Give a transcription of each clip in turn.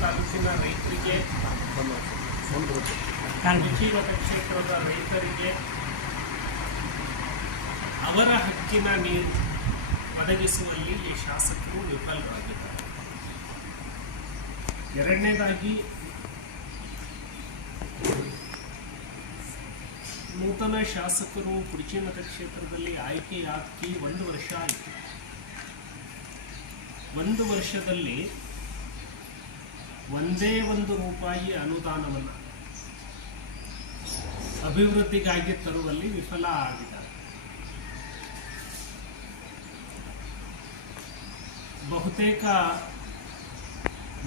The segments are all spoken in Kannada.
ತಾಲೂಕಿನ ರೈತರಿಗೆ ಕೃಷಿ ಕ್ಷೇತ್ರದ ರೈತರಿಗೆ ಅವರ ಹಕ್ಕಿನ ನೀರು ಒದಗಿಸುವಲ್ಲಿ ಈ ಶಾಸಕರು ವಿಫಲರಾಗಿದ್ದಾರೆ. ಎರಡನೇದಾಗಿ, ನೂತನ ಶಾಸಕರು ಕುಡಿಚಿ ಮತಕ್ಷೇತ್ರದಲ್ಲಿ ಆಯ್ಕೆಯಾಗಿ ಒಂದು ವರ್ಷ ಆಯಿತು. ಒಂದು ವರ್ಷದಲ್ಲಿ ಒಂದೇ ಒಂದು ರೂಪಾಯಿ ಅನುದಾನವನ್ನು ಅಭಿವೃದ್ಧಿಗಾಗಿ ತರುವಲ್ಲಿ ವಿಫಲ ಆಗಿದ್ದಾರೆ ಬಹುತೇಕ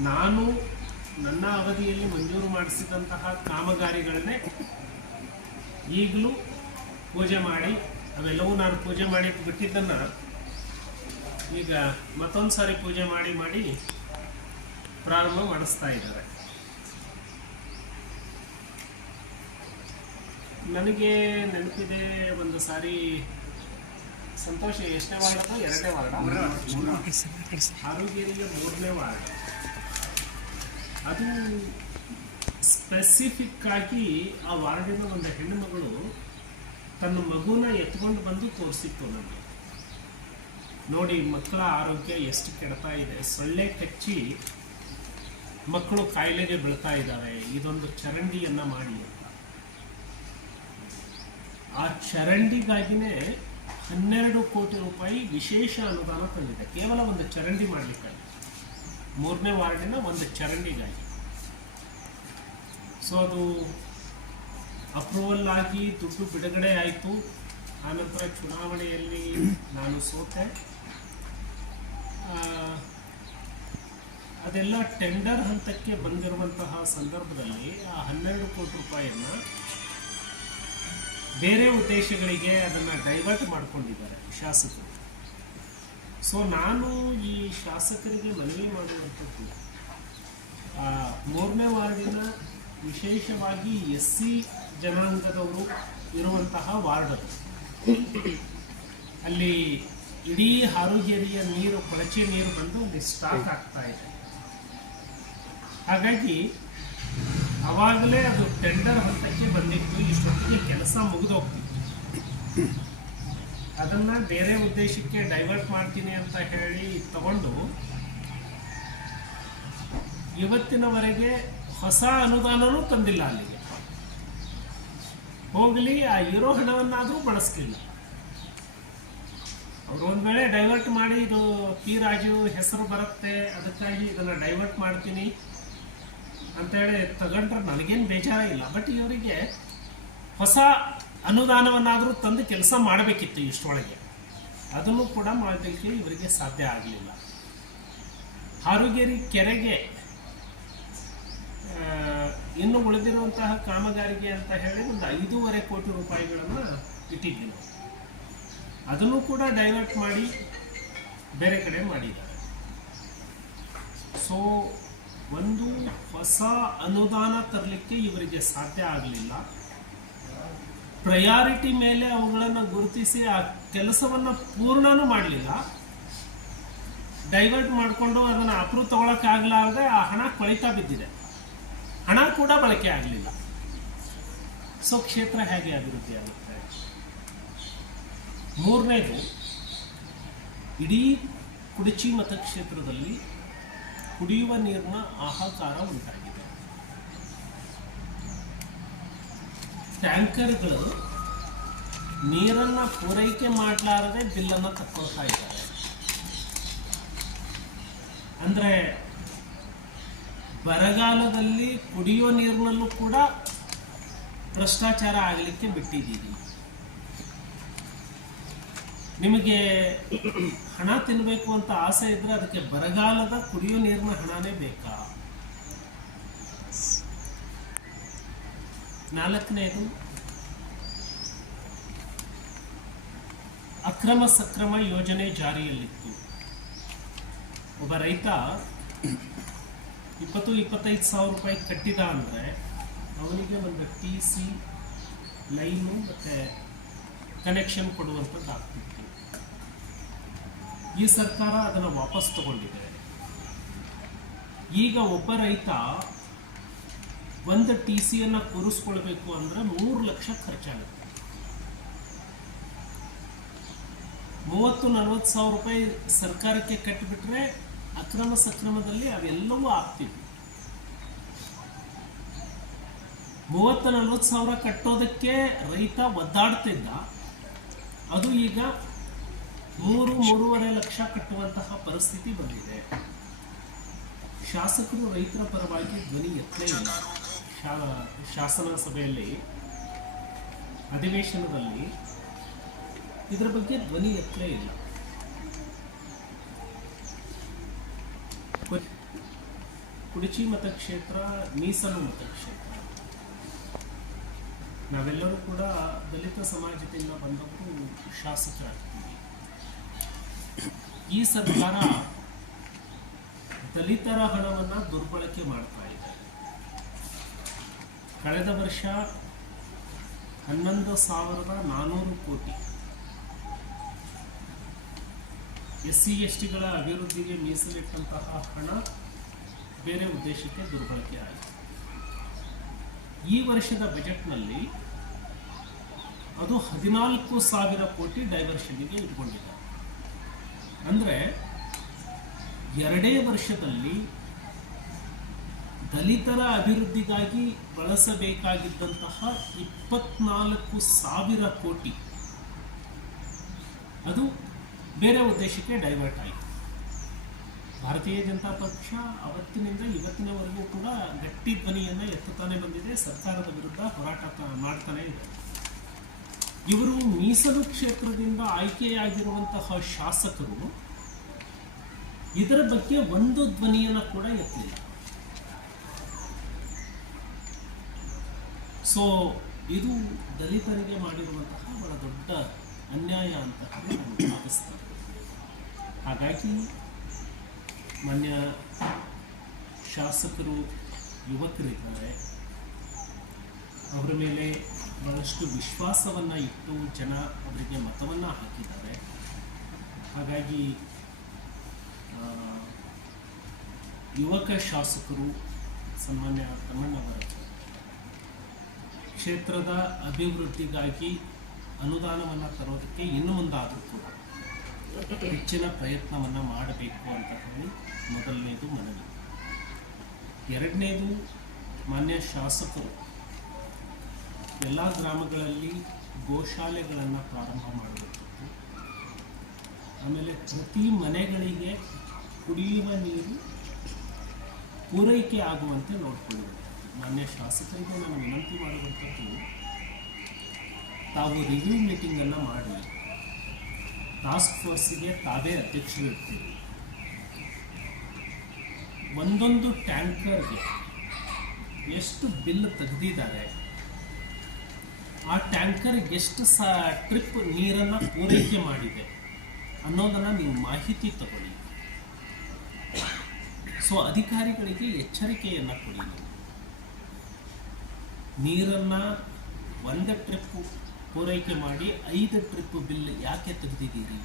ನಾನು ನನ್ನ ಅವಧಿಯಲ್ಲಿ ಮಂಜೂರು ಮಾಡಿಸಿದಂತಹ ಕಾಮಗಾರಿಗಳನ್ನೇ ಈಗಲೂ ಪೂಜೆ ಮಾಡಿ, ಅವೆಲ್ಲವೂ ನಾನು ಪೂಜೆ ಮಾಡಿ ಬಿಟ್ಟಿದ್ದನ್ನು ಈಗ ಮತ್ತೊಂದು ಸಾರಿ ಪೂಜೆ ಮಾಡಿ ಮಾಡಿ ಪ್ರಾರಂಭ ಮಾಡಿಸ್ತಾ ಇದ್ದಾರೆ. ನನಗೆ ನೆನಪಿದೆ ಒಂದು ಸಾರಿ ಸಂತೋಷ ಎಷ್ಟನೇ ವಾರ್ಡ್ ಅದು ಎರಡನೇ ವಾರ್ಡ್ ಆರೋಗ್ಯರಿಗೆ ಮೂರನೇ ವಾರ್ಡ್ ಅದು ಸ್ಪೆಸಿಫಿಕ್ ಆಗಿ ಆ ವಾರ್ಡಿನ ಒಂದು ಹೆಣ್ಣುಮಗಳು ತನ್ನ ಮಗುನ ಎತ್ಕೊಂಡು ಬಂದು ತೋರಿಸಿತ್ತು ನನಗೆ. ನೋಡಿ, ಮಕ್ಕಳ ಆರೋಗ್ಯ ಎಷ್ಟು ಕೆಡ್ತಾ ಇದೆ. ಸೊಳ್ಳೆ ಕಚ್ಚಿ ಮಕ್ಕಳು ಕಾಯಿಲೆಗೆ ಬೀಳ್ತಾ ಇದ್ದಾರೆ ಇದೊಂದು ಚರಂಡಿಯನ್ನು ಮಾಡಿ ಆ ಚರಂಡಿಗಾಗಿನೇ ಹನ್ನೆರಡು ಕೋಟಿ ರೂಪಾಯಿ ವಿಶೇಷ ಅನುದಾನ ತಂದಿದೆ. ಕೇವಲ ಒಂದು ಚರಂಡಿ ಮಾಡಲಿಕ್ಕಾಗಿ ಮೂರನೇ ವಾರ್ಡಿನ ಒಂದು ಚರಂಡಿಗಾಗಿ. ಸೊ ಅದು ಅಪ್ರೂವಲ್ ಆಗಿ ದುಡ್ಡು ಬಿಡುಗಡೆ ಆಯಿತು. ಆನಂತರ ಚುನಾವಣೆಯಲ್ಲಿ ನಾನು ಸೋತೆ. ಅದೆಲ್ಲ ಟೆಂಡರ್ ಹಂತಕ್ಕೆ ಬಂದಿರುವಂತಹ ಸಂದರ್ಭದಲ್ಲಿ ಆ ಹನ್ನೆರಡು ಕೋಟಿ ರೂಪಾಯಿಯನ್ನು ಬೇರೆ ಉದ್ದೇಶಗಳಿಗೆ ಅದನ್ನು ಡೈವರ್ಟ್ ಮಾಡಿಕೊಂಡಿದ್ದಾರೆ ಶಾಸಕರು. ಸೊ ನಾನು ಈ ಶಾಸಕರಿಗೆ ಮನವಿ ಮಾಡುವಂಥದ್ದು ಮೂರನೇ ವಾರ್ಡಿನ ವಿಶೇಷವಾಗಿ ಎಸ್ ಸಿ ಜನಾಂಗದವರು ಇರುವಂತಹ ವಾರ್ಡ್ ಅದು ಅಲ್ಲಿ ಇಡೀ ಹಾರುಗೇರಿಯ ನೀರು, ಕೊಳಚೆ ನೀರು ಬಂದು ಅಲ್ಲಿ ಸ್ಟಾಕ್ ಆಗ್ತಾ ಇದೆ. ಹಾಗಾಗಿ ಅವಾಗಲೇ ಅದು ಟೆಂಡರ್ ಹಂತಕ್ಕೆ ಬಂದಿತ್ತು, ಇಷ್ಟೊತ್ತಿಗೆ ಕೆಲಸ ಮುಗಿದೋಗ್ತಿತ್ತು. ಅದನ್ನ ಬೇರೆ ಉದ್ದೇಶಕ್ಕೆ ಡೈವರ್ಟ್ ಮಾಡ್ತೀನಿ ಅಂತ ಹೇಳಿ ತಗೊಂಡು ಇವತ್ತಿನವರೆಗೆ ಹೊಸ ಅನುದಾನನೂ ತಂದಿಲ್ಲ ಅಲ್ಲಿಗೆ. ಹೋಗಲಿ, ಆ ಇರೋ ಹಣವನ್ನಾದರೂ ಬಳಸ್ಲಿಲ್ಲ ಅವರು ಒಂದ್ ವೇಳೆ ಡೈವರ್ಟ್ ಮಾಡಿ ಇದು ಪಿ ರಾಜು ಹೆಸರು ಬರುತ್ತೆ, ಅದಕ್ಕಾಗಿ ಇದನ್ನ ಡೈವರ್ಟ್ ಮಾಡ್ತೀನಿ. ಅಂತೇಳಿ ತಗೊಂಡ್ರೆ ನನಗೇನು ಬೇಜಾರ ಇಲ್ಲ ಬಟ್ ಇವರಿಗೆ ಹೊಸ ಅನುದಾನವನ್ನಾದರೂ ತಂದು ಕೆಲಸ ಮಾಡಬೇಕಿತ್ತು ಇಷ್ಟೊಳಗೆ. ಅದನ್ನು ಕೂಡ ಮಾಡಲಿಕ್ಕೆ ಇವರಿಗೆ ಸಾಧ್ಯ ಆಗಲಿಲ್ಲ. ಹಾರುಗೇರಿ ಕೆರೆಗೆ ಇನ್ನು ಉಳಿದಿರುವಂತಹ ಕಾಮಗಾರಿಗೆ ಅಂತ ಹೇಳಿ ಒಂದು ಐದೂವರೆ ಕೋಟಿ ರೂಪಾಯಿಗಳನ್ನು ಇಟ್ಟಿದ್ವಿ ನಾವು. ಅದನ್ನು ಕೂಡ ಡೈವರ್ಟ್ ಮಾಡಿ ಬೇರೆ ಕಡೆ ಮಾಡಿದ್ದಾರೆ. ಸೊ ಒಂದು ಹೊಸ ಅನುದಾನ ತರಲಿಕ್ಕೆ ಇವರಿಗೆ ಸಾಧ್ಯ ಆಗಲಿಲ್ಲ. ಪ್ರಯಾರಿಟಿ ಮೇಲೆ ಅವುಗಳನ್ನು ಗುರುತಿಸಿ ಆ ಕೆಲಸವನ್ನು ಪೂರ್ಣನೂ ಮಾಡಲಿಲ್ಲ. ಡೈವರ್ಟ್ ಮಾಡಿಕೊಂಡು ಅದನ್ನು ಅಪ್ರೂವ್ ತಗೊಳಕ್ಕಾಗಲಾರದೆ ಆ ಹಣ ಕೊಳಿತಾ ಬಿದ್ದಿದೆ. ಹಣ ಕೂಡ ಬಳಕೆ ಆಗಲಿಲ್ಲ. ಸೊ ಕ್ಷೇತ್ರ ಹೇಗೆ ಅಭಿವೃದ್ಧಿ ಆಗುತ್ತೆ? ಮೂರನೇದು ಇಡೀ ಕುಡಚಿ ಮತಕ್ಷೇತ್ರದಲ್ಲಿ ಕುಡಿಯುವ ನೀರಿನ ಆಹಾಕಾರ ಉಂಟಾಗಿದೆ. ಟ್ಯಾಂಕರ್ಗಳು ನೀರನ್ನ ಪೂರೈಕೆ ಮಾಡಲಾರದೆ ಬಿಲ್ಲನ್ನು ತಕ್ಕೊಳ್ತಾ ಇದ್ದಾರೆ. ಅಂದ್ರೆ ಬರಗಾಲದಲ್ಲಿ ಕುಡಿಯೋ ನೀರಿನಲ್ಲೂ ಕೂಡ ಭ್ರಷ್ಟಾಚಾರ ಆಗಲಿಕ್ಕೆ ಬಿಟ್ಟಿದ್ದೀವಿ ನಿಮಗೆ ಹಣ ತಿನ್ನಬೇಕು ಅಂತ ಆಸೆ ಇದ್ರೆ ಅದಕ್ಕೆ ಬರಗಾಲದ ಕುಡಿಯೋ ನೀರಿನ ಹಣನೇ ಬೇಕಾ? ನಾಲ್ಕನೇದು, ಅಕ್ರಮ ಸಕ್ರಮ ಯೋಜನೆ ಜಾರಿಯಲ್ಲಿತ್ತು. ಒಬ್ಬ ರೈತ ಇಪ್ಪತ್ತು ಇಪ್ಪತ್ತೈದು ಸಾವಿರ ರೂಪಾಯಿ ಕಟ್ಟಿದ ಅಂದರೆ ಅವನಿಗೆ ಒಂದು ಟಿ ಸಿ ಲೈನು ಮತ್ತು ಕನೆಕ್ಷನ್ ಕೊಡುವಂಥದ್ದು ಆಗ್ತಿತ್ತು ಈ ಸರ್ಕಾರ ಅದನ್ನು ವಾಪಸ್ ತಗೊಂಡಿದೆ. ಈಗ ಒಬ್ಬ ರೈತ ಒಂದು ಟಿ ಸಿಯನ್ನು ಕೂರಿಸ್ಕೊಳ್ಬೇಕು ಅಂದ್ರೆ ಮೂರು ಲಕ್ಷ ಖರ್ಚಾಗುತ್ತೆ. ಮೂವತ್ತು ನಲವತ್ತು ಸಾವಿರ ರೂಪಾಯಿ ಸರ್ಕಾರಕ್ಕೆ ಕಟ್ಟಿಬಿಟ್ರೆ ಅಕ್ರಮ ಸಕ್ರಮದಲ್ಲಿ ಅವೆಲ್ಲವೂ ಆಗ್ತಿದ್ವಿ ಮೂವತ್ತು ನಲವತ್ತು ಸಾವಿರ ಕಟ್ಟೋದಕ್ಕೆ ರೈತ ಒದ್ದಾಡ್ತಿದ್ದ. ಅದು ಈಗ ಮೂರು, ಮೂರುವರೆ ಲಕ್ಷ ಕಟ್ಟುವಂತಹ ಪರಿಸ್ಥಿತಿ ಬಂದಿದೆ. ಶಾಸಕರು ರೈತರ ಪರವಾಗಿ ಧ್ವನಿ ಎತ್ತಲೇ ಇಲ್ಲ. ಶಾಸನ ಸಭೆಯಲ್ಲಿ, ಅಧಿವೇಶನದಲ್ಲಿ ಇದರ ಬಗ್ಗೆ ಧ್ವನಿ ಎತ್ತಲೇ ಇಲ್ಲ. ಕುಡಚಿ ಮತಕ್ಷೇತ್ರ, ಮೀಸಲು ಮತಕ್ಷೇತ್ರ. ನಾವೆಲ್ಲರೂ ಕೂಡ ದಲಿತ ಸಮಾಜದಿಂದ ಬಂದವರು ಶಾಸಕರಾಗ್ತೀವಿ. ಈ ಸರ್ಕಾರ ದಲಿತರ ಹಣವನ್ನು ದುರ್ಬಳಕೆ ಮಾಡ್ತಾ ಇದೆ ಕಳೆದ ವರ್ಷ ಹನ್ನೊಂದು ಸಾವಿರದ ನಾನ್ನೂರು ಕೋಟಿ ಎಸ್ ಸಿ ಎಸ್ ಟಿಗಳ ಅಭಿವೃದ್ಧಿಗೆ ಮೀಸಲಿಟ್ಟಂತಹ ಹಣ ಬೇರೆ ಉದ್ದೇಶಕ್ಕೆ ದುರ್ಬಳಕೆ ಆಯಿತು ಈ ವರ್ಷದ ಬಜೆಟ್ನಲ್ಲಿ ಅದು ಹದಿನಾಲ್ಕು ಸಾವಿರ ಕೋಟಿ ಡೈವರ್ಷನ್ಗೆ ಇಟ್ಕೊಂಡಿದ್ದಾರೆ. ಅಂದರೆ ಎರಡೇ ವರ್ಷದಲ್ಲಿ ದಲಿತರ ಅಭಿವೃದ್ಧಿಗಾಗಿ ಬಳಸಬೇಕಾಗಿದ್ದಂತಹ ಇಪ್ಪತ್ನಾಲ್ಕು ಸಾವಿರ ಕೋಟಿ. ಅದು ಬೇರೆ ಉದ್ದೇಶಕ್ಕೆ ಡೈವರ್ಟ್ ಆಯಿತು. ಭಾರತೀಯ ಜನತಾ ಪಕ್ಷ ಅವತ್ತಿನಿಂದ ಇವತ್ತಿನವರೆಗೂ ಕೂಡ ಗಟ್ಟಿ ಧ್ವನಿಯನ್ನು ಎತ್ತುತ್ತಾನೆ ಬಂದಿದೆ. ಸರ್ಕಾರದ ವಿರುದ್ಧ ಹೋರಾಟ ಮಾಡ್ತಾನೆ ಇದೆ. ಇವರು ಮೀಸಲು ಕ್ಷೇತ್ರದಿಂದ ಆಯ್ಕೆಯಾಗಿರುವಂತಹ ಶಾಸಕರು ಇದರ ಬಗ್ಗೆ ಒಂದು ಧ್ವನಿಯನ್ನು ಕೂಡ ಎತ್ತಲಿಲ್ಲ. ಸೊ ಇದು ದಲಿತರಿಗೆ ಮಾಡಿರುವಂತಹ ಬಹಳ ದೊಡ್ಡ ಅನ್ಯಾಯ ಅಂತ ಭಾವಿಸ್ತಾರೆ. ಹಾಗಾಗಿ ಮಾನ್ಯ ಶಾಸಕರು, ಯುವಕರಿದ್ದಾರೆ, ಅವರ ಮೇಲೆ ಬಹಳಷ್ಟು ವಿಶ್ವಾಸವನ್ನು ಇಟ್ಟು ಜನ ಅವರಿಗೆ ಮತವನ್ನು ಹಾಕಿದ್ದಾರೆ. ಹಾಗಾಗಿ ಯುವಕ ಶಾಸಕರು ಸನ್ಮಾನ್ಯ ತಮ್ಮಣ್ಣವರ ಕ್ಷೇತ್ರದ ಅಭಿವೃದ್ಧಿಗಾಗಿ ಅನುದಾನವನ್ನು ತರೋದಕ್ಕೆ ಇನ್ನೂ ಮುಂದಾದರೂ ಕೂಡ ಹೆಚ್ಚಿನ ಪ್ರಯತ್ನವನ್ನು ಮಾಡಬೇಕು ಅಂತ ಹೇಳಿ ಮೊದಲನೇದು ಮನವಿ. ಎರಡನೇದು ಮಾನ್ಯ ಶಾಸಕರು ಎಲ್ಲ ಗ್ರಾಮಗಳಲ್ಲಿ ಗೋಶಾಲೆಗಳನ್ನು ಪ್ರಾರಂಭ ಮಾಡಬೇಕಿತ್ತು. ಆಮೇಲೆ ಪ್ರತಿ ಮನೆಗಳಿಗೆ ಕುಡಿಯುವ ನೀರು ಪೂರೈಕೆ ಆಗುವಂತೆ ನೋಡಿಕೊಳ್ಳಬೇಕು ಮಾನ್ಯ ಶಾಸಕರಿಗೆ ನಾನು ವಿನಂತಿ ಮಾಡುವಂಥದ್ದು, ತಾವು ರಿವ್ಯೂ ಮೀಟಿಂಗನ್ನು ಮಾಡಿ, ಟಾಸ್ಕ್ ಫೋರ್ಸಿಗೆ ತಾವೇ ಅಧ್ಯಕ್ಷರು ಇರ್ತೀರಿ. ಒಂದೊಂದು ಟ್ಯಾಂಕರ್ಗೆ ಎಷ್ಟು ಬಿಲ್ ತೆಗೆದಿದ್ದಾರೆ ಆ ಟ್ಯಾಂಕರ್ ಎಷ್ಟು ಸ ಟ್ರಿಪ್ ನೀರನ್ನು ಪೂರೈಕೆ ಮಾಡಿದೆ ಅನ್ನೋದನ್ನು ನೀವು ಮಾಹಿತಿ ತಗೊಳ್ಳಿ. ಸೊ, ಅಧಿಕಾರಿಗಳಿಗೆ ಎಚ್ಚರಿಕೆಯನ್ನು ಕೊಡಿ ನೀರನ್ನು ಒಂದು ಟ್ರಿಪ್ ಪೂರೈಕೆ ಮಾಡಿ, ಐದು ಟ್ರಿಪ್ ಬಿಲ್ ಯಾಕೆ ತೆಗೆದಿದ್ದೀರಿ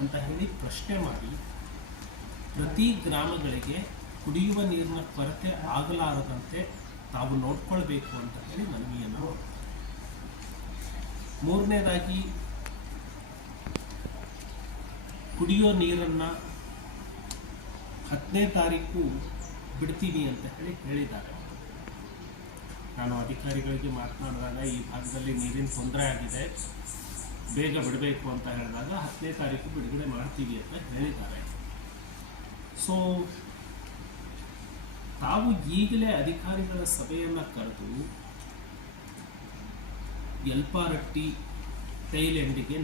ಅಂತ ಹೇಳಿ ಪ್ರಶ್ನೆ ಮಾಡಿ. ಪ್ರತಿ ಗ್ರಾಮಗಳಿಗೆ ಕುಡಿಯುವ ನೀರಿನ ಕೊರತೆ ಆಗಲಾರದಂತೆ ತಾವು ನೋಡ್ಕೊಳ್ಬೇಕು ಅಂತ ಹೇಳಿ ಮನವಿಯನ್ನು. ಮೂರನೇದಾಗಿ, ಕುಡಿಯೋ ನೀರನ್ನು ಹತ್ತನೇ ತಾರೀಕು ಬಿಡ್ತೀನಿ ಅಂತ ಹೇಳಿ ಹೇಳಿದ್ದಾರೆ. ನಾನು ಅಧಿಕಾರಿಗಳಿಗೆ ಮಾತನಾಡಿದಾಗ ಈ ಭಾಗದಲ್ಲಿ ನೀರಿನ ತೊಂದರೆ ಆಗಿದೆ, ಬೇಗ ಬಿಡಬೇಕು ಅಂತ ಹೇಳಿದಾಗ ಹತ್ತನೇ ತಾರೀಕು ಬಿಡುಗಡೆ ಮಾಡ್ತೀವಿ ಅಂತ ಹೇಳಿದ್ದಾರೆ. ಸೊ ತಾವು ಈಗಲೇ ಅಧಿಕಾರಿಗಳ ಸಭೆಯನ್ನು ಕರೆದು ಎಲ್ಪಾರಟ್ಟಿ ಟೈಲ್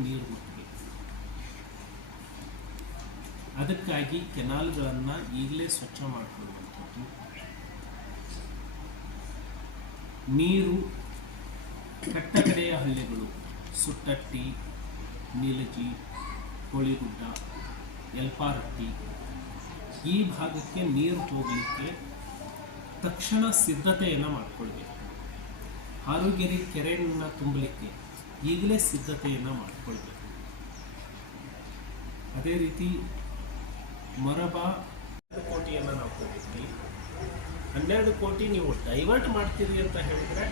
ನೀರು ಮುಟ್ಟಬೇಕು ಅದಕ್ಕಾಗಿ ಕೆನಾಲ್ಗಳನ್ನು ಈಗಲೇ ಸ್ವಚ್ಛ ಮಾಡಿಕೊಳ್ಳುವಂಥದ್ದು. ನೀರು ಕಟ್ಟಕಡೆಯ ಹಳ್ಳಿಗಳು ಸುಟ್ಟಟ್ಟಿ ನೀಲಗಿ, ಕೋಳಿಗುಡ್ಡ, ಎಲ್ಪಾರಟ್ಟಿ ಈ ಭಾಗಕ್ಕೆ ನೀರು ಹೋಗಲಿಕ್ಕೆ ತಕ್ಷಣ ಸಿದ್ಧತೆಯನ್ನು ಮಾಡಿಕೊಳ್ಬೇಕು. ಹಾರುಗೆರೆ ಕೆರೆಯನ್ನು ತುಂಬಲಿಕ್ಕೆ ಈಗಲೇ ಸಿದ್ಧತೆಯನ್ನು ಮಾಡಿಕೊಳ್ಬೇಕು. ಅದೇ ರೀತಿ ಮರಬ ಕೋಟಿಯನ್ನು ನಾವು ಕೊಟ್ಟಿದ್ವಿ. ಹನ್ನೆರಡು ಕೋಟಿ ನೀವು ಡೈವರ್ಟ್ ಮಾಡ್ತೀರಿ ಅಂತ ಹೇಳಿದ್ರೆ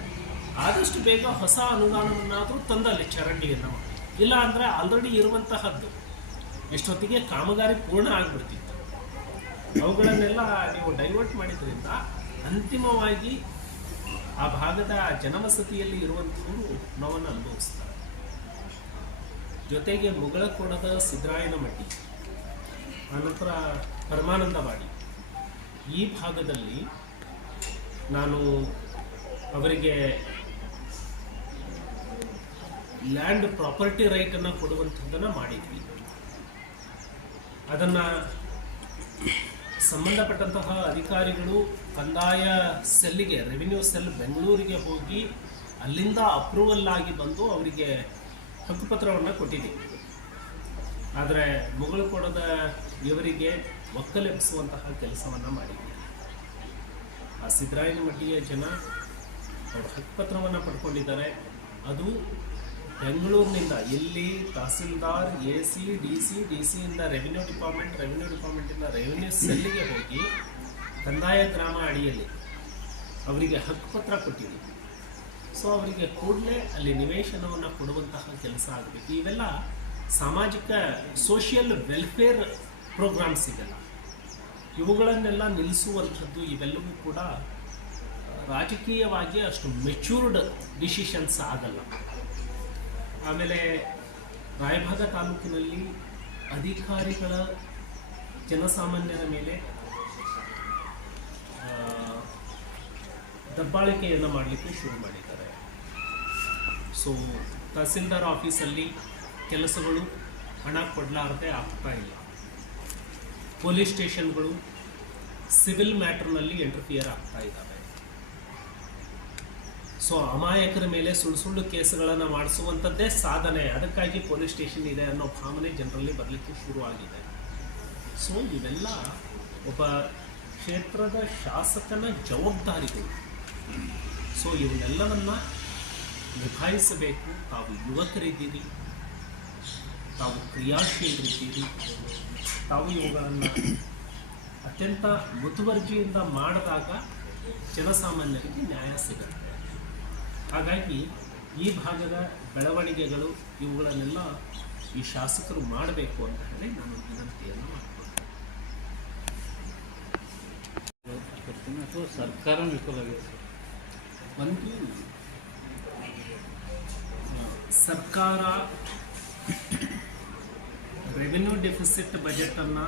ಆದಷ್ಟು ಬೇಗ ಹೊಸ ಅನುದಾನವನ್ನಾದರೂ ತಂದಲ್ಲಿ ಚರಂಡಿಯನ್ನು ಮಾಡಿ. ಇಲ್ಲ ಅಂದರೆ ಆಲ್ರೆಡಿ ಇರುವಂತಹದ್ದು. ಎಷ್ಟೊತ್ತಿಗೆ ಕಾಮಗಾರಿ ಪೂರ್ಣ ಆಗಿಬಿಡ್ತಿತ್ತು. ಅವುಗಳನ್ನೆಲ್ಲ ನೀವು ಡೈವರ್ಟ್ ಮಾಡಿದ್ರಿಂದ ಅಂತಿಮವಾಗಿ ಆ ಭಾಗದ ಜನವಸತಿಯಲ್ಲಿ ಇರುವಂಥವರು ನೋವನ್ನು ಅನುಭವಿಸ್ತಾರೆ. ಜೊತೆಗೆ ಮುಗಳಕೋಣದ ಸಿದ್ದರಾಯನ ಮಟ್ಟಿ ಆನಂತರ ಪರಮಾನಂದವಾಡಿ. ಈ ಭಾಗದಲ್ಲಿ ನಾನು ಅವರಿಗೆ ಲ್ಯಾಂಡ್ ಪ್ರಾಪರ್ಟಿ ರೈಟನ್ನು ಕೊಡುವಂಥದ್ದನ್ನು ಮಾಡಿದ್ವಿ. ಅದನ್ನು ಸಂಬಂಧಪಟ್ಟಂತಹ ಅಧಿಕಾರಿಗಳು ಕಂದಾಯ ಸೆಲ್ಲಿಗೆ ರೆವಿನ್ಯೂ ಸೆಲ್ ಬೆಂಗಳೂರಿಗೆ ಹೋಗಿ ಅಲ್ಲಿಂದ ಅಪ್ರೂವಲ್ ಆಗಿ ಬಂದು ಅವರಿಗೆ ಹಕ್ಕುಪತ್ರವನ್ನು ಕೊಟ್ಟಿದೆ. ಆದರೆ ಮುಗಳು ಕೊಡದ ಇವರಿಗೆ ಒಕ್ಕಲೆಬ್ಬಿಸುವಂತಹ ಕೆಲಸವನ್ನು ಮಾಡಿದೆ ಆ ಸಿದ್ದರಾಯನ ಮಟ್ಟಿಯ ಜನ ಅವರು ಹಕ್ಕುಪತ್ರವನ್ನು ಪಡ್ಕೊಂಡಿದ್ದಾರೆ. ಅದು ಬೆಂಗಳೂರಿನಿಂದ ಇಲ್ಲಿ tahsildar A C, D C, D ಸಿಯಿಂದ revenue department, revenue ಡಿಪಾರ್ಟ್ಮೆಂಟಿಂದ ರೆವಿನ್ಯೂ ಸೆಲ್ಲಿಗೆ ಹೋಗಿ ಕಂದಾಯ ಗ್ರಾಮ ಅಡಿಯಲ್ಲಿ ಅವರಿಗೆ ಹಕ್ಕುಪತ್ರ ಕೊಟ್ಟಿದ್ದೀವಿ ಸೊ ಅವರಿಗೆ ಕೂಡಲೇ ಅಲ್ಲಿ ನಿವೇಶನವನ್ನು ಕೊಡುವಂತಹ ಕೆಲಸ ಆಗಬೇಕು. ಇವೆಲ್ಲ ಸಾಮಾಜಿಕ ಸೋಷಿಯಲ್ ವೆಲ್ಫೇರ್ ಪ್ರೋಗ್ರಾಮ್ಸ್ ಇದೆಲ್ಲ ಇವುಗಳನ್ನೆಲ್ಲ ನಿಲ್ಲಿಸುವಂಥದ್ದು ಇವೆಲ್ಲವೂ ಕೂಡ ರಾಜಕೀಯವಾಗಿ ಅಷ್ಟು ಮೆಚ್ಯೂರ್ಡ್ ಡಿಸಿಷನ್ಸ್ ಆಗಲ್ಲ. ಆಮೇಲೆ ರಾಯಭಾಗ ತಾಲೂಕಿನಲ್ಲಿ ಅಧಿಕಾರಿಗಳ ಜನಸಾಮಾನ್ಯರ ಮೇಲೆ ದಬ್ಬಾಳಿಕೆಯನ್ನು ಮಾಡಲಿಕ್ಕೆ ಶುರು ಮಾಡಿದ್ದಾರೆ. ಸೊ ತಹಸೀಲ್ದಾರ್ ಆಫೀಸಲ್ಲಿ ಕೆಲಸಗಳು ಹಣ ಕೊಡಲಾರದೆ ಆಗ್ತಾ ಇಲ್ಲ. ಪೊಲೀಸ್ ಸ್ಟೇಷನ್ಗಳು ಸಿವಿಲ್ ಮ್ಯಾಟ್ರ್ನಲ್ಲಿ ಇಂಟರ್ಫಿಯರ್ ಆಗ್ತಾ ಇದ್ದಾವೆ. ಸೊ ಅಮಾಯಕರ ಮೇಲೆ ಸುಳ್ಳು ಸುಳ್ಳು ಕೇಸುಗಳನ್ನು ಮಾಡಿಸುವಂಥದ್ದೇ ಸಾಧನೆ. ಅದಕ್ಕಾಗಿ ಪೊಲೀಸ್ ಸ್ಟೇಷನ್ ಇದೆ ಅನ್ನೋ ಭಾವನೆ ಜನರಲ್ಲಿ ಬರಲಿಕ್ಕೆ ಶುರುವಾಗಿದೆ ಸೊ ಇವೆಲ್ಲ ಒಬ್ಬ ಕ್ಷೇತ್ರದ ಶಾಸಕನ ಜವಾಬ್ದಾರಿಗಳು. ಸೊ ಇವನ್ನೆಲ್ಲವನ್ನು ನಿಭಾಯಿಸಬೇಕು. ತಾವು ಯುವಕರಿದ್ದೀರಿ. ತಾವು ಕ್ರಿಯಾಶೀಲರಿದ್ದೀರಿ. ತಾವು ಇವುಗಳನ್ನು ಅತ್ಯಂತ ಮುತುವರ್ಜಿಯಿಂದ ಮಾಡಿದಾಗ ಜನಸಾಮಾನ್ಯರಿಗೆ ನ್ಯಾಯ ಸಿಗುತ್ತೆ. ಹಾಗಾಗಿ ಈ ಭಾಗದ ಬೆಳವಣಿಗೆಗಳು ಇವುಗಳನ್ನೆಲ್ಲ ಈ ಶಾಸಕರು ಮಾಡಬೇಕು ಅಂತ ಹೇಳಿ ನಾನು ವಿನಂತಿಯನ್ನು ಮಾಡ್ಕೊಳ್ತೀನಿ. ಅಥವಾ ಸರ್ಕಾರ ವಿಫಲವಾಗಿದೆ ಒಂದು ಸರ್ಕಾರ ರೆವಿನ್ಯೂ ಡೆಫಿಸಿಟ್ ಬಜೆಟನ್ನು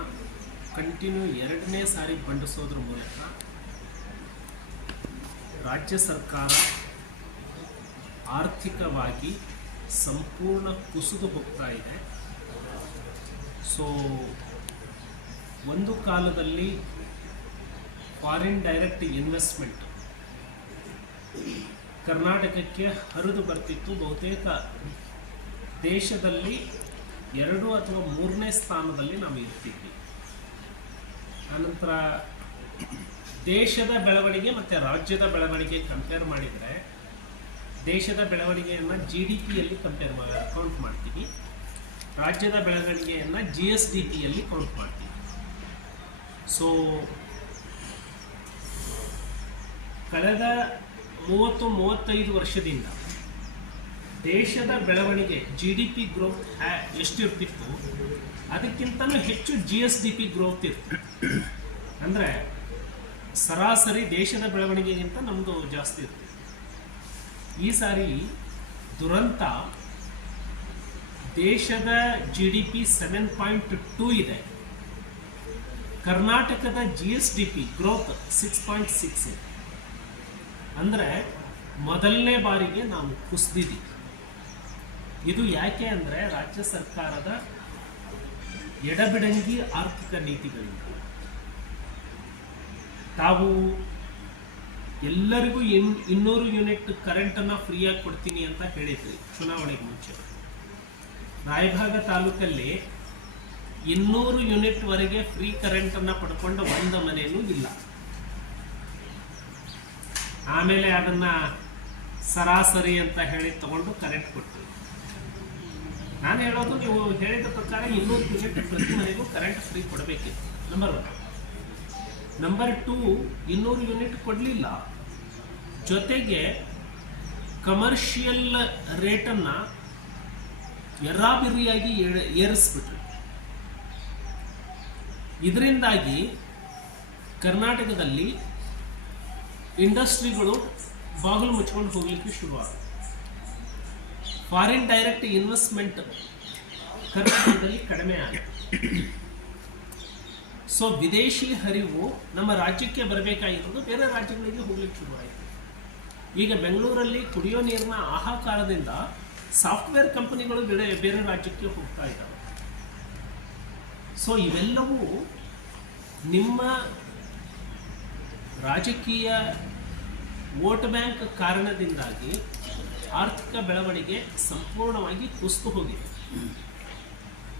ಕಂಟಿನ್ಯೂ ಎರಡನೇ ಸಾರಿ ಬಂಡಿಸೋದ್ರ ಮೂಲಕ ರಾಜ್ಯ ಸರ್ಕಾರ ಆರ್ಥಿಕವಾಗಿ ಸಂಪೂರ್ಣ ಕುಸಿದು ಹೋಗ್ತಾ ಇದೆ. ಸೊ ಒಂದು ಕಾಲದಲ್ಲಿ ಫಾರಿನ್ ಡೈರೆಕ್ಟ್ ಇನ್ವೆಸ್ಟ್ಮೆಂಟ್ ಕರ್ನಾಟಕಕ್ಕೆ ಹರಿದು ಬರ್ತಿತ್ತು. ಬಹುತೇಕ ದೇಶದಲ್ಲಿ ಎರಡು ಅಥವಾ ಮೂರನೇ ಸ್ಥಾನದಲ್ಲಿ ನಾವು ಇರ್ತಿದ್ವಿ ಆನಂತರ ದೇಶದ ಬೆಳವಣಿಗೆ ಮತ್ತು ರಾಜ್ಯದ ಬೆಳವಣಿಗೆ ಕಂಪೇರ್ ಮಾಡಿದರೆ ದೇಶದ ಬೆಳವಣಿಗೆಯನ್ನು ಜಿ ಡಿ ಪಿಯಲ್ಲಿ ಕಂಪೇರ್ ಮಾಡಿ ಕೌಂಟ್ ಮಾಡ್ತೀವಿ ರಾಜ್ಯದ ಬೆಳವಣಿಗೆಯನ್ನು ಜಿ ಎಸ್ ಡಿ ಪಿಯಲ್ಲಿ ಕೌಂಟ್ ಮಾಡ್ತೀವಿ ಸೊ ಕಳೆದ ಮೂವತ್ತು, ಮೂವತ್ತೈದು ವರ್ಷದಿಂದ ದೇಶದ ಬೆಳವಣಿಗೆ ಜಿ ಡಿ ಪಿ ಗ್ರೋತ್ ಹ್ಯಾ ಎಷ್ಟಿರ್ತಿತ್ತು? ಅದಕ್ಕಿಂತಲೂ ಹೆಚ್ಚು G S D P growth ಇತ್ತು ಅಂದರೆ ಸರಾಸರಿ ದೇಶದ ಬೆಳವಣಿಗೆಗಿಂತ ನಮ್ಮದು ಜಾಸ್ತಿ ಇತ್ತು ಈ ಸಾರಿ ದುರಂತ ದೇಶದ G D P seven point two ಇದೆ. ಕರ್ನಾಟಕದ G S D P growth six point six ಇದೆ. ಅಂದರೆ ಮೊದಲನೇ ಬಾರಿಗೆ ನಾವು ಕುಸಿದಿದ್ದೀವಿ ಇದು ಯಾಕೆ ಅಂದರೆ ರಾಜ್ಯ ಸರ್ಕಾರದ ಎಡಬಿಡಂಗಿ ಆರ್ಥಿಕ ನೀತಿಗಳಿಂದ. ತಾವು ಎಲ್ಲರಿಗೂ ಇನ್ ಇನ್ನೂರು ಯೂನಿಟ್ ಕರೆಂಟನ್ನು ಫ್ರೀಯಾಗಿ ಕೊಡ್ತೀನಿ ಅಂತ ಹೇಳಿದ್ರಿ ಚುನಾವಣೆಗೆ ಮುಂಚೆ. ರಾಯಭಾಗ ತಾಲೂಕಲ್ಲಿ ಇನ್ನೂರು ಯೂನಿಟ್ವರೆಗೆ ಫ್ರೀ ಕರೆಂಟನ್ನು ಪಡ್ಕೊಂಡ ಒಂದು ಮನೆಯೂ ಇಲ್ಲ. ಆಮೇಲೆ ಅದನ್ನ ಸರಾಸರಿ ಅಂತ ಹೇಳಿ ತಗೊಂಡು ಕರೆಂಟ್ ಕೊಟ್ಟು ನಾನು ಹೇಳೋದು ನೀವು ಹೇಳಿದ ಪ್ರಕಾರ ಇನ್ನೂರು ಯೂನಿಟ್ ಪ್ರತಿ ಮನೆಗೂ ಕರೆಂಟ್ ಫ್ರೀ ಕೊಡಬೇಕಿತ್ತು. Number one. ನಂಬರ್ ಟೂ, ಇನ್ನೂರು ಯೂನಿಟ್ ಕೊಡಲಿಲ್ಲ. ಜೊತೆಗೆ ಕಮರ್ಷಿಯಲ್ ರೇಟನ್ನು ಎರಾಬಿರಿಯಾಗಿ ಏರಿಸ್ಬಿಟ್ರು. ಇದರಿಂದಾಗಿ ಕರ್ನಾಟಕದಲ್ಲಿ ಇಂಡಸ್ಟ್ರಿಗಳು ಬಾಗಿಲು ಮುಚ್ಕೊಂಡು ಹೋಗ್ಲಿಕ್ಕೆ ಶುರುವಾಯಿತು ಫಾರಿನ್ ಡೈರೆಕ್ಟ್ ಇನ್ವೆಸ್ಟ್ಮೆಂಟ್ ಕರ್ನಾಟಕದಲ್ಲಿ ಕಡಿಮೆ ಆಗಿದೆ. ಸೊ ವಿದೇಶಿ ಹರಿವು ನಮ್ಮ ರಾಜ್ಯಕ್ಕೆ ಬರಬೇಕಾಗಿರೋದು ಬೇರೆ ರಾಜ್ಯಗಳಿಗೆ ಹೋಗ್ಲಿಕ್ಕೆ ಶುರುವಾಯಿತು ಈಗ ಬೆಂಗಳೂರಲ್ಲಿ ಕುಡಿಯೋ ನೀರಿನ ಆಹಾಕಾರದಿಂದ ಸಾಫ್ಟ್ವೇರ್ ಕಂಪನಿಗಳು ಬೇರೆ ಬೇರೆ ರಾಜ್ಯಕ್ಕೆ ಹೋಗ್ತಾ ಇದ್ದಾವೆ. ಸೊ ಇವೆಲ್ಲವೂ ನಿಮ್ಮ ರಾಜಕೀಯ ವೋಟ್ ಬ್ಯಾಂಕ್ ಕಾರಣದಿಂದಾಗಿ ಆರ್ಥಿಕ ಬೆಳವಣಿಗೆ ಸಂಪೂರ್ಣವಾಗಿ ಕುಸಿದು ಹೋಗಿದೆ.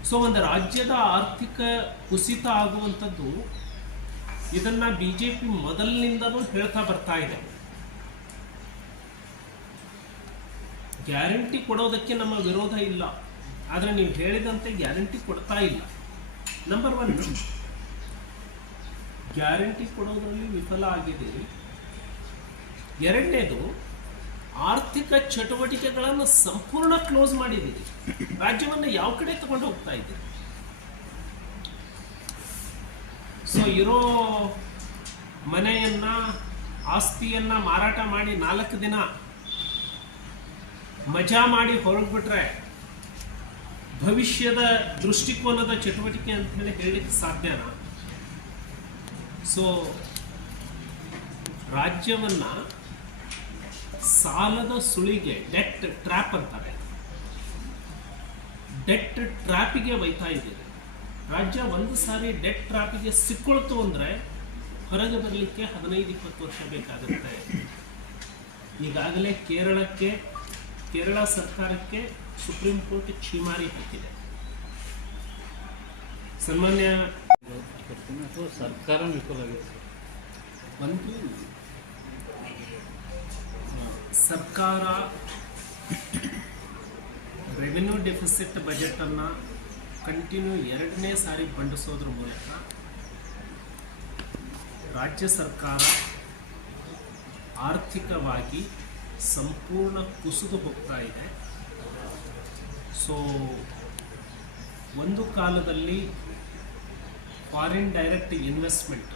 ಸೊ ಒಂದು ರಾಜ್ಯದ ಆರ್ಥಿಕ ಕುಸಿತ ಆಗುವಂಥದ್ದು ಇದನ್ನು ಬಿ ಜೆ ಪಿ ಮೊದಲಿನಿಂದಲೂ ಹೇಳ್ತಾ ಬರ್ತಾ ಇದೆ. ಗ್ಯಾರಂಟಿ ಕೊಡೋದಕ್ಕೆ ನಮ್ಮ ವಿರೋಧ ಇಲ್ಲ. ಆದರೆ ನೀವು ಹೇಳಿದಂತೆ ಗ್ಯಾರಂಟಿ ಕೊಡ್ತಾ ಇಲ್ಲ. ನಂಬರ್ ಒನ್ ಗ್ಯಾರಂಟಿ ಕೊಡೋದ್ರಲ್ಲಿ ವಿಫಲ ಆಗಿದೆ. ಎರಡನೇದು, ಆರ್ಥಿಕ ಚಟುವಟಿಕೆಗಳನ್ನು ಸಂಪೂರ್ಣ ಕ್ಲೋಸ್ ಮಾಡಿದ್ದೀರಿ. ರಾಜ್ಯವನ್ನು ಯಾವ ಕಡೆ ತಗೊಂಡು ಹೋಗ್ತಾ ಇದ್ದೀರಿ? ಸೊ ಇರೋ ಮನೆಯನ್ನ, ಆಸ್ತಿಯನ್ನ ಮಾರಾಟ ಮಾಡಿ ನಾಲ್ಕು ದಿನ ಮಜಾ ಮಾಡಿ ಹೊರಗ್ಬಿಟ್ರೆ ಭವಿಷ್ಯದ ದೃಷ್ಟಿಕೋನದ ಚಟುವಟಿಕೆ ಅಂತ ಹೇಳಿ ಹೇಳಲಿಕ್ಕೆ ಸಾಧ್ಯನಾ? ಸೊ ರಾಜ್ಯವನ್ನ ಸಾಲದ ಸುಳಿಗೆ ಡೆಟ್ ಟ್ರ್ಯಾಪ್ ಅಂತಾರೆ. ಡೆಟ್ ಟ್ರ್ಯಾಪಿಗೆ ಒಯ್ತಾ ಇದ್ದೀರಿ. ರಾಜ್ಯ ಒಂದು ಸಾರಿ ಡೆಟ್ ಟ್ರ್ಯಾಪಿಗೆ ಸಿಕ್ಕೊಳ್ತು ಅಂದ್ರೆ ಹೊರಗೆ ಬರಲಿಕ್ಕೆ ಹದಿನೈದು, ಇಪ್ಪತ್ತು ವರ್ಷ ಬೇಕಾಗುತ್ತೆ. ಈಗಾಗಲೇ ಕೇರಳಕ್ಕೆ ಕೇರಳ ಸರ್ಕಾರಕ್ಕೆ ಸುಪ್ರೀಂ ಕೋರ್ಟ್ ಛೀಮಾರಿ ಹಾಕಿದೆ. ಸನ್ಮಾನ್ಯ ಅಥವಾ ಸರ್ಕಾರ ಒಂದು ಸರ್ಕಾರ ರೆವಿನ್ಯೂ ಡೆಫಿಸಿಟ್ ಬಜೆಟನ್ನು ಕಂಟಿನ್ಯೂ ಎರಡನೇ ಸಾರಿ ಬಂಡಿಸೋದ್ರ ಮೂಲಕ ರಾಜ್ಯ ಸರ್ಕಾರ ಆರ್ಥಿಕವಾಗಿ ಸಂಪೂರ್ಣ ಕುಸಿದು ಹೋಗ್ತಾ ಇದೆ. ಸೊ ಒಂದು ಕಾಲದಲ್ಲಿ ಫಾರಿನ್ ಡೈರೆಕ್ಟ್ ಇನ್ವೆಸ್ಟ್ಮೆಂಟ್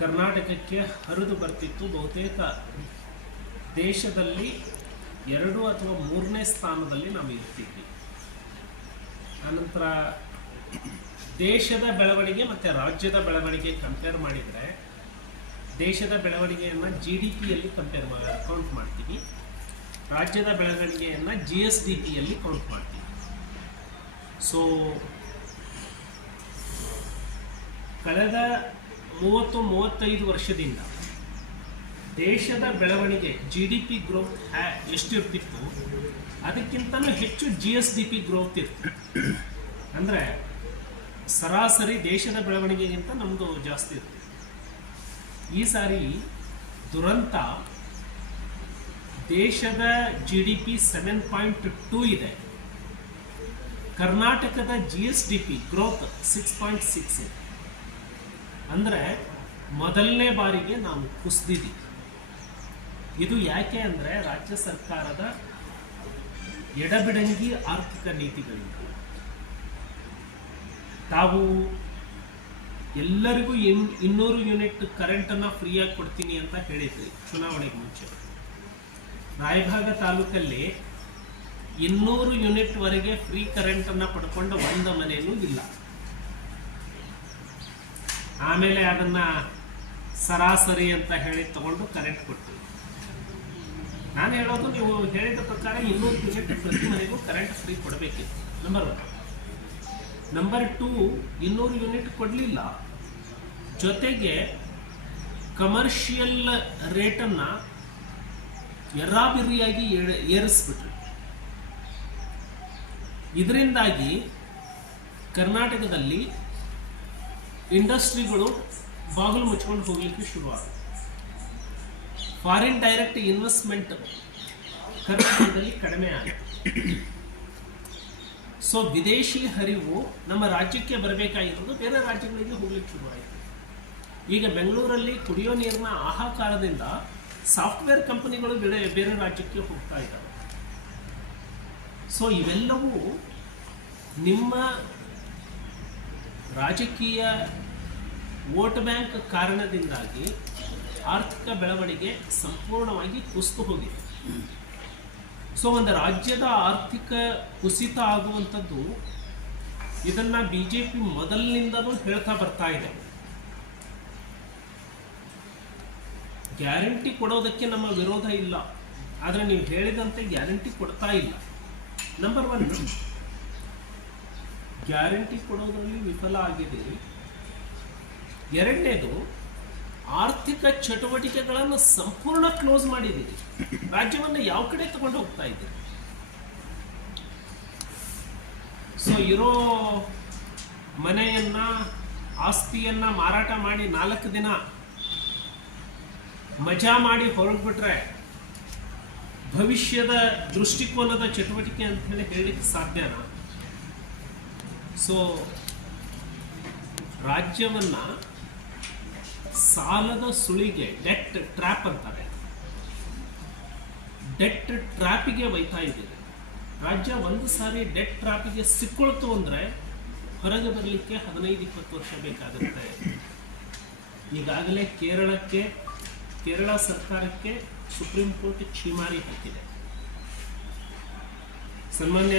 ಕರ್ನಾಟಕಕ್ಕೆ ಹರಿದು ಬರ್ತಿತ್ತು. ಬಹುತೇಕ ದೇಶದಲ್ಲಿ ಎರಡು ಅಥವಾ ಮೂರನೇ ಸ್ಥಾನದಲ್ಲಿ ನಾವು ಇರ್ತಿದ್ವಿ ಆನಂತರ ದೇಶದ ಬೆಳವಣಿಗೆ ಮತ್ತು ರಾಜ್ಯದ ಬೆಳವಣಿಗೆ ಕಂಪೇರ್ ಮಾಡಿದರೆ ದೇಶದ ಬೆಳವಣಿಗೆಯನ್ನು ಜಿ ಡಿ ಪಿಯಲ್ಲಿ ಕಂಪೇರ್ ಮಾಡಿ ಕೌಂಟ್ ಮಾಡ್ತೀವಿ ರಾಜ್ಯದ ಬೆಳವಣಿಗೆಯನ್ನು ಜಿ ಎಸ್ ಡಿ ಪಿಯಲ್ಲಿ ಕೌಂಟ್ ಮಾಡ್ತೀವಿ ಸೊ ಕಳೆದ ಮೂವತ್ತು, ಮೂವತ್ತೈದು ವರ್ಷದಿಂದ ದೇಶದ ಬೆಳವಣಿಗೆ ಜಿ ಡಿ ಪಿ ಗ್ರೋತ್ ಹ್ಯಾ ಎಷ್ಟಿರ್ತಿತ್ತು? ಅದಕ್ಕಿಂತಲೂ ಹೆಚ್ಚು G S D P growth ಇತ್ತು ಅಂದರೆ ಸರಾಸರಿ ದೇಶದ ಬೆಳವಣಿಗೆಗಿಂತ ನಮ್ಮದು ಜಾಸ್ತಿ ಇತ್ತು ಈ ಸಾರಿ ದುರಂತ ದೇಶದ G D P seven point two ಇದೆ. ಕರ್ನಾಟಕದ G S D P growth six point six ಇದೆ. ಅಂದರೆ ಮೊದಲನೇ ಬಾರಿಗೆ ನಾವು ಕುಸಿದಿದ್ದೀವಿ ಇದು ಯಾಕೆ ಅಂದರೆ ರಾಜ್ಯ ಸರ್ಕಾರದ ಎಡಬಿಡಂಗಿ ಆರ್ಥಿಕ ನೀತಿಗಳಿಂದ. ತಾವು ಎಲ್ಲರಿಗೂ ಇನ್ ಇನ್ನೂರು ಯೂನಿಟ್ ಕರೆಂಟನ್ನು ಫ್ರೀಯಾಗಿ ಕೊಡ್ತೀನಿ ಅಂತ ಹೇಳಿದ್ರಿ ಚುನಾವಣೆಗೆ ಮುಂಚೆ. ರಾಯಭಾಗ ತಾಲೂಕಲ್ಲಿ ಇನ್ನೂರು ಯೂನಿಟ್ವರೆಗೆ ಫ್ರೀ ಕರೆಂಟನ್ನು ಪಡ್ಕೊಂಡು ಒಂದು ಮನೆಯೂ ಇಲ್ಲ. ಆಮೇಲೆ ಅದನ್ನ ಸರಾಸರಿ ಅಂತ ಹೇಳಿ ತಗೊಂಡು ಕರೆಂಟ್ ಕೊಟ್ಟು ನಾನು ಹೇಳೋದು ನೀವು ಹೇಳಿದ ಪ್ರಕಾರ ಇನ್ನೂರು ಯೂನಿಟ್ ಪ್ರತಿ ಮನೆಗೂ ಕರೆಂಟ್ ಫ್ರೀ ಕೊಡಬೇಕಿತ್ತು. Number one. ನಂಬರ್ ಟೂ, ಇನ್ನೂರು ಯೂನಿಟ್ ಕೊಡಲಿಲ್ಲ. ಜೊತೆಗೆ ಕಮರ್ಷಿಯಲ್ ರೇಟನ್ನು ಎರಾಬಿರಿಯಾಗಿ ಏರಿಸ್ಬಿಟ್ರು. ಇದರಿಂದಾಗಿ ಕರ್ನಾಟಕದಲ್ಲಿ ಇಂಡಸ್ಟ್ರಿಗಳು ಬಾಗಿಲು ಮುಚ್ಕೊಂಡು ಹೋಗ್ಲಿಕ್ಕೆ ಶುರುವಾಗ ಫಾರಿನ್ ಡೈರೆಕ್ಟ್ ಇನ್ವೆಸ್ಟ್ಮೆಂಟ್ ಕರ್ನಾಟಕದಲ್ಲಿ ಕಡಿಮೆ ಆಯಿತು. ಸೊ ವಿದೇಶಿ ಹರಿವು ನಮ್ಮ ರಾಜ್ಯಕ್ಕೆ ಬರಬೇಕಾಗಿರೋದು ಬೇರೆ ರಾಜ್ಯಗಳಿಗೆ ಹೋಗ್ಲಿಕ್ಕೆ ಶುರುವಾಯಿತು. ಈಗ ಬೆಂಗಳೂರಲ್ಲಿ ಕುಡಿಯೋ ನೀರಿನ ಆಹಾಕಾರದಿಂದ ಸಾಫ್ಟ್ವೇರ್ ಕಂಪನಿಗಳು ಬೇರೆ ಬೇರೆ ರಾಜ್ಯಕ್ಕೆ ಹೋಗ್ತಾ ಇದ್ದಾವೆ. ಸೊ ಇವೆಲ್ಲವೂ ನಿಮ್ಮ ರಾಜಕೀಯ ವೋಟ್ ಬ್ಯಾಂಕ್ ಕಾರಣದಿಂದಾಗಿ ಆರ್ಥಿಕ ಬೆಳವಣಿಗೆ ಸಂಪೂರ್ಣವಾಗಿ ಕುಸಿತು ಹೋಗಿದೆ. ಸೊ ಒಂದು ರಾಜ್ಯದ ಆರ್ಥಿಕ ಕುಸಿತ ಆಗುವಂಥದ್ದು ಇದನ್ನು ಬಿ ಜೆ ಪಿ ಮೊದಲಿನಿಂದಲೂ ಹೇಳ್ತಾ ಬರ್ತಾ ಇದೆ. ಗ್ಯಾರಂಟಿ ಕೊಡೋದಕ್ಕೆ ನಮ್ಮ ವಿರೋಧ ಇಲ್ಲ. ಆದರೆ ನೀವು ಹೇಳಿದಂತೆ ಗ್ಯಾರಂಟಿ ಕೊಡ್ತಾ ಇಲ್ಲ. ನಂಬರ್ ಒನ್ ಗ್ಯಾರಂಟಿ ಕೊಡೋದರಲ್ಲಿ ವಿಫಲ ಆಗಿದೆ. ಎರಡನೇದು, ಆರ್ಥಿಕ ಚಟುವಟಿಕೆಗಳನ್ನು ಸಂಪೂರ್ಣ ಕ್ಲೋಸ್ ಮಾಡಿದ್ದೀರಿ. ರಾಜ್ಯವನ್ನು ಯಾವ ಕಡೆ ತಗೊಂಡು ಹೋಗ್ತಾ ಇದ್ದೀರಿ? ಸೊ ಇರೋ ಮನೆಯನ್ನ, ಆಸ್ತಿಯನ್ನ ಮಾರಾಟ ಮಾಡಿ ನಾಲ್ಕು ದಿನ ಮಜಾ ಮಾಡಿ ಹೊರಗ್ಬಿಟ್ರೆ ಭವಿಷ್ಯದ ದೃಷ್ಟಿಕೋನದ ಚಟುವಟಿಕೆ ಅಂತ ಹೇಳಿ ಹೇಳಲಿಕ್ಕೆ ಸಾಧ್ಯನಾ? ಸೊ ರಾಜ್ಯವನ್ನ ಸಾಲದ ಸುಳಿಗೆ ಡೆಟ್ ಟ್ರ್ಯಾಪ್ ಅಂತಾರೆ. ಡೆಟ್ ಟ್ರ್ಯಾಪಿಗೆ ಒಯ್ತಾ ಇದ್ದೀರಿ. ರಾಜ್ಯ ಒಂದು ಸಾರಿ ಡೆಟ್ ಟ್ರ್ಯಾಪಿಗೆ ಸಿಕ್ಕೊಳ್ತು ಅಂದರೆ ಹೊರಗೆ ಬರಲಿಕ್ಕೆ ಹದಿನೈದು, ಇಪ್ಪತ್ತು ವರ್ಷ ಬೇಕಾಗುತ್ತೆ. ಈಗಾಗಲೇ ಕೇರಳಕ್ಕೆ ಕೇರಳ ಸರ್ಕಾರಕ್ಕೆ ಸುಪ್ರೀಂ ಕೋರ್ಟ್ ಛೀಮಾರಿ ಹಾಕಿದೆ. ಸನ್ಮಾನ್ಯ